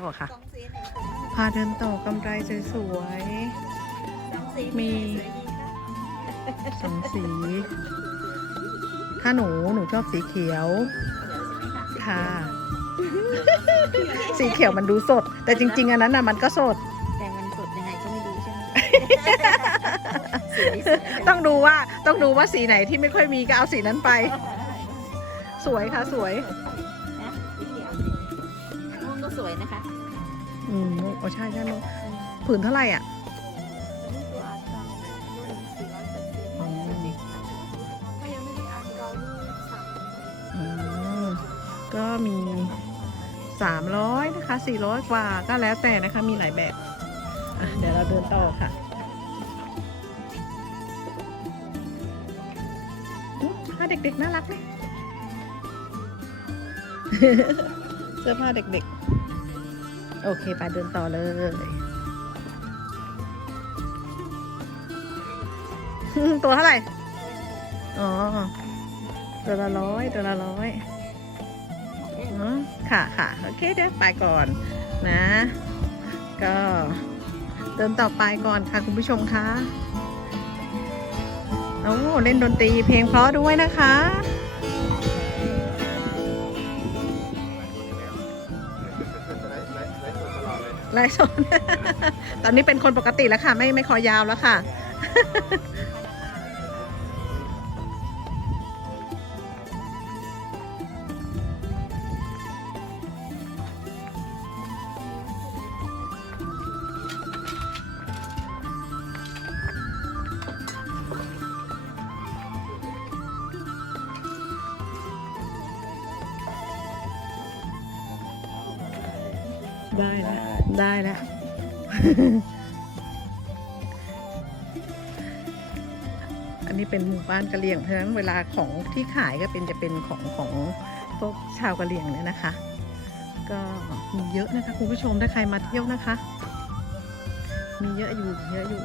ต่อค่ะสองสีไหนสวยพาเดินต่อกำไรสวยสองสีมีสวยดีค่ะๆสองสี ถ้าหนูหนูชอบสีเขียว ค่ะ สีเขียวมันดูสด แต่จริง ๆ อันนั้นน่ะมันก็สด แต่มันสดยังไงก็ไม่รู้ใช่ไหมสวยสวยต้องดูว่าต้องดูว่าสีไหนที่ไม่ค่อยมีก็เอาสีนั้นไป สวยค่ะสวยนะสีเขียวม่วงก็สวยนะคะ อืมโอ้ใช่ใช่มั้งผืนเท่าไหร่อะอันนี้ตัวอาร์ตรุ่นสี่ร้อยแปดสิบอ๋อถ้ายังไม่ได้อาร์ตเรานี่สามอืมก็มีสามร้อยนะคะสี่ร้อยกว่าก็แล้วแต่นะคะมีหลายแบบอะเดี๋ยวเราเดินต่อค่ะอุ๊ยผ้าเด็กๆน่ารักไหมเสื้อผ้าเด็กๆ โอเคไปเดินต่อเลย ตัวเท่าไหร่ อ๋อ ตัวละร้อยตัวละร้อยอ๋อค่ะค่ะโอเคเดี๋ยวไปก่อนนะ ก็เดินต่อไปก่อนค่ะคุณผู้ชมคะโอ้เล่นดนตรีเพลงเพราะด้วยนะคะ ไลฟ์สด ตอนนี้เป็นคนปกติแล้วค่ะ ไม่ไม่คอยาวแล้วค่ะ ได้แล้วได้แล้วอันนี้เป็นหมู่บ้านกะเหรี่ยงเพราะฉะนั้นเวลาของที่ขายก็เป็นจะเป็นของของพวกชาวกะเหรี่ยงเนี่ยนะคะ ก็มีเยอะนะคะคุณผู้ชมถ้าใครมาเที่ยวนะคะ มีเยอะอยู่เยอะอยู่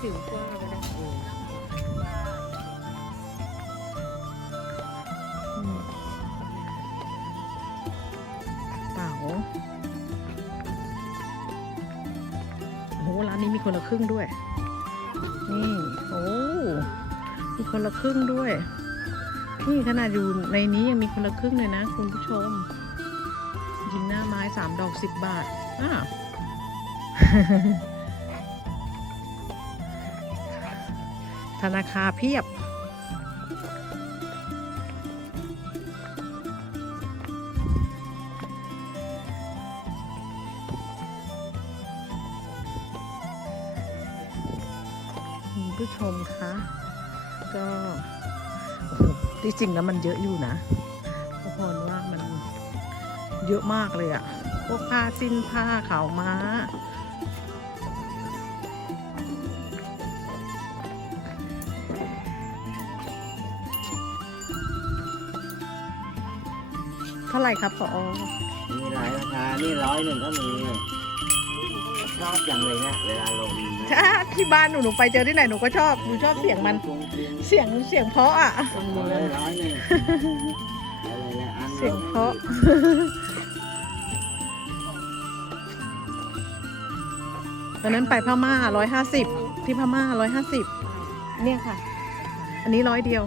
ผิวกว้างเลยนะ ร้านนี้มีคนละครึ่งด้วย นี่โอ้มีคนละครึ่งด้วยนี่ขนาดอยู่ในนี้ยังมีคนละครึ่งเลยนะ คุณผู้ชม ยิงหน้าไม้สามดอกสิบบาทอ้าธนาคารเพียบ ก็โอ้โหที่จริงแล้วมันเยอะอยู่นะเพราะพรว่ามันเยอะมากเลยอะพวกผ้าสิ้นผ้าขาวม้าเท่าไหร่ครับพอมีหลายราคา นี่ร้อยหนึ่งก็มี ชอบจังเลยเนี่ยเวลาลงถ้าที่บ้านหนูหนูไปเจอที่ไหนหนูก็ชอบหนูชอบเสียงมันกุ้งกิ้งเสียงเสียงเพราะอะเอาเลยร้อยหนึ่งอะไรนะอันเสียงเพราะ ตอนนั้นไปพม่าร้อยห้าสิบที่พม่าร้อยห้าสิบเนี่ยค่ะ อันนี้ร้อยเดียว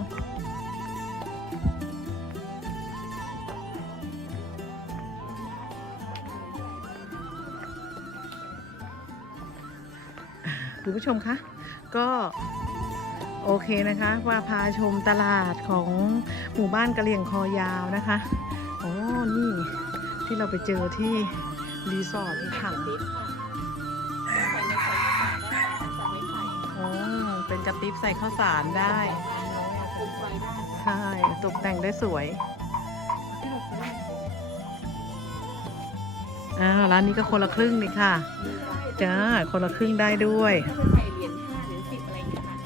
คุณผู้ชมคะก็โอเคนะคะว่าพาชมตลาดของหมู่บ้านกะเหลี่ยงคอยาวนะคะอ๋อนี่ที่เราไปเจอที่รีสอร์ทถังติ๊บค่ะใส่ในใส่ได้ใส่ไม่ใส่เป็นกระติบใส่ข้าวสารได้ติดไฟได้ใช่ตกแต่งได้สวยอ้าวร้านนี้ก็คนละครึ่งนี่ค่ะ จ้า คนละครึ่งได้ด้วย ก็คือใส่เหรียญห้าเหรียญสิบอะไรอย่างเงี้ยค่ะ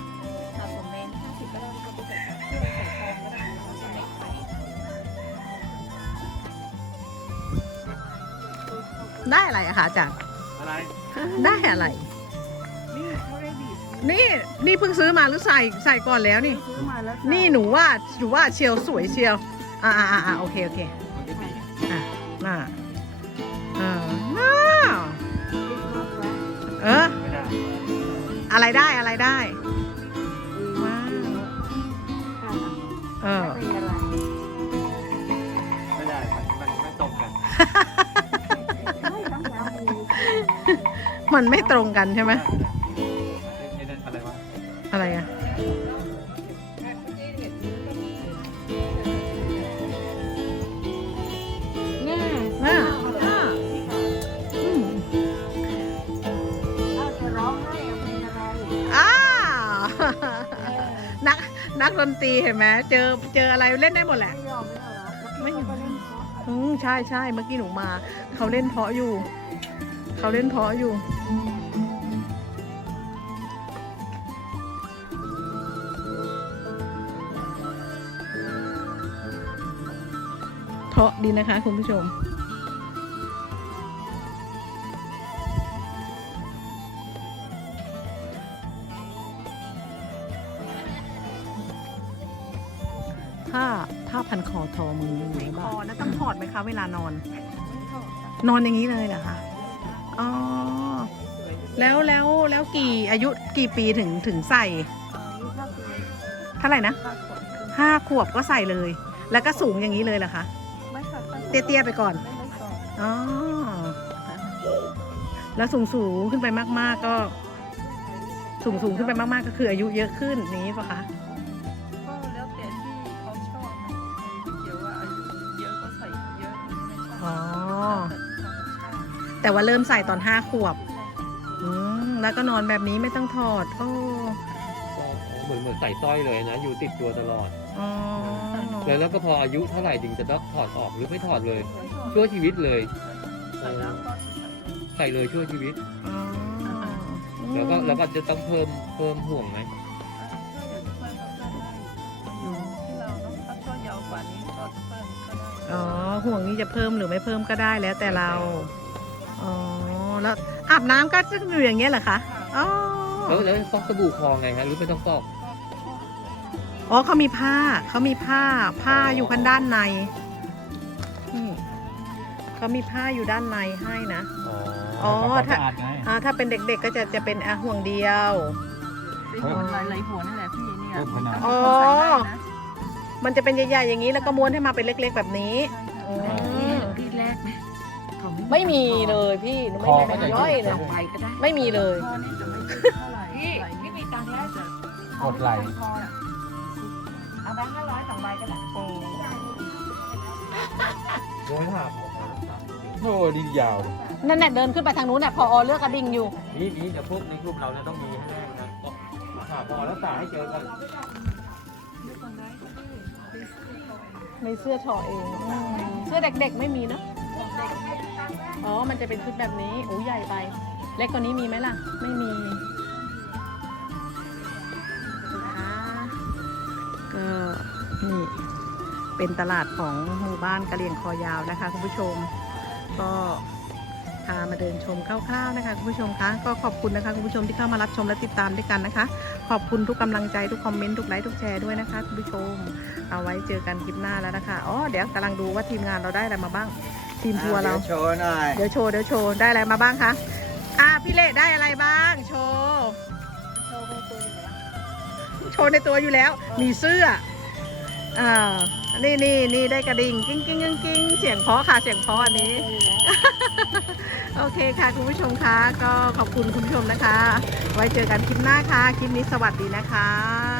สะสมแบงค์ห้าสิบก็ได้ก็ไปใส่ทองใส่ทองก็ได้แล้วก็ใส่ไข่ได้อะไรอะคะอาจารย์อะไร ได้อะไร นี่เขาได้บีบนี่นี่เพิ่งซื้อมาหรือใส่ใส่ก่อนแล้วนี่ ซื้อมาแล้วนี่หนูว่าหนูว่าเชียวสวยเชียว อ่าอ่าอ่าโอเคโอเค อะไรได้อะไรได้ว้าวเออไม่ได้มันมันไม่ตรงกัน มันไม่ตรงกันใช่ไหม นักดนตรีเห็นไหมเจอเจออะไรเล่นได้หมดแหละ ไม่ยอมอืมใช่ใช่เมื่อกี้หนูมา เขาเล่นเพราะอยู่ เขาเล่นเพราะอยู่ เพราะดีนะคะคุณผู้ชม ถ้าถ้าพันคอทอมืออยู่ในบ้านแล้วต้องถอดไหมคะเวลานอน นอนอย่างนี้เลยเหรอคะอ๋อแล้วแล้วแล้วกี่อายุกี่ปีถึงถึงใส่เท่าไหร่นะห้าขวบก็ใส่เลย แล้วก็สูงอย่างนี้เลยเหรอคะ เตี้ยๆไปก่อน อ๋อ แล้วสูงสูงขึ้นไปมาก ๆ ก็ สูงสูงขึ้นไปมาก ๆ ก็คืออายุเยอะขึ้นอย่างนี้ปะคะ แต่ธรรมชาติแต่ว่าเริ่มใส่ตอนห้าขวบ อืมแล้วก็นอนแบบนี้ไม่ต้องถอด โอ้ก็เหมือนเหมือนใส่สร้อยเลยนะ อยู่ติดตัวตลอดอ๋อแล้วแล้วก็พออายุเท่าไหร่ถึงจะต้องถอดออกหรือไม่ถอดเลย ชั่วชีวิตเลย ใส่แล้วก็ใส่เลยใส่เลยชั่วชีวิตอ๋อแล้วก็แล้วก็จะต้องเพิ่มเพิ่มห่วงไหม ห่วงนี้จะเพิ่มหรือไม่เพิ่มก็ได้แล้วแต่เรา อ๋อ แล้วอาบน้ำก็จะอยู่อย่างเงี้ยเหรอคะ อ๋อ แล้วแล้วฟอกสบู่คอไงฮะหรือไม่ต้องฟอก อ๋อเขามีผ้าเขามีผ้าผ้าอยู่ข้างด้านในนี่เขามีผ้าอยู่ด้านในให้นะ อ๋อ ถ้าสะอาดไงอ่าถ้าเป็นเด็กๆก็จะจะเป็นอะห่วงเดียวหลายหลายๆหัวนี่แหละพี่เนี่ยเพิ่มขนาดอ๋อใส่ได้นะมันจะเป็นใหญ่ๆอย่างนี้แล้วก็ม้วนให้มาเป็นเล็ก ๆ แบบนี้ อืมพี่แรกไหมเขาไม่ไม่มีเลยพี่หนูไม่มีแบ่งย่อยเลยไปก็ได้ไม่มีเลยพอนี่จะไม่เยอะเท่าไหร่พี่ไม่มีตังค์แล้วจะกดไหล พอน่ะเอาแบงค์ห้าร้อยสองใบก็ได้ โดยหักโอ้ดียาวนั่นแหละเดินขึ้นไปทางนู้นเนี่ยพอเลือกกระดิ่งอยู่ นี่นี่เดี๋ยวพวกในกลุ่มเราเนี่ยต้องมีให้แน่นะต้องหาพอรักษาให้เจอกัน ในเสื้อถอเองอืมเสื้อเด็กๆไม่มีเนอะอ๋อ มันจะเป็นชุดแบบนี้โอ้ใหญ่ไป เล็กกว่านี้มีไหมล่ะ ไม่มีนะคะก็นี่เป็นตลาดของหมู่บ้านกะเหรี่ยงคอยาวนะคะคุณผู้ชม ก็ พามาเดินชมคร่าวๆนะคะคุณผู้ชมคะก็ขอบคุณนะคะคุณผู้ชมที่เข้ามารับชมและติดตามด้วยกันนะคะ ขอบคุณทุกกำลังใจทุกคอมเมนต์ทุกไลค์ทุกแชร์ด้วยนะคะคุณผู้ชม เอาไว้เจอกันคลิปหน้าแล้วนะคะอ๋อเดี๋ยวกำลังดูว่าทีมงานเราได้อะไรมาบ้างทีมทัวร์เราโชว์หน่อยเดี๋ยวโชว์เดี๋ยวโชว์ได้อะไรมาบ้างคะอ่าพี่เละได้อะไรบ้าง โชว์โชว์ในตัวอยู่แล้ว มีเสื้ออ่า นี่นี่นี่ได้กระดิ่งกิ้งกิ้งกิ้งกิ้งเสียงเพราะค่ะเสียงเพราะอันนี้ โอเคค่ะคุณผู้ชมคะก็ขอบคุณคุณผู้ชมนะคะ ไว้เจอกันคลิปหน้าค่ะคลิปนี้สวัสดีนะคะ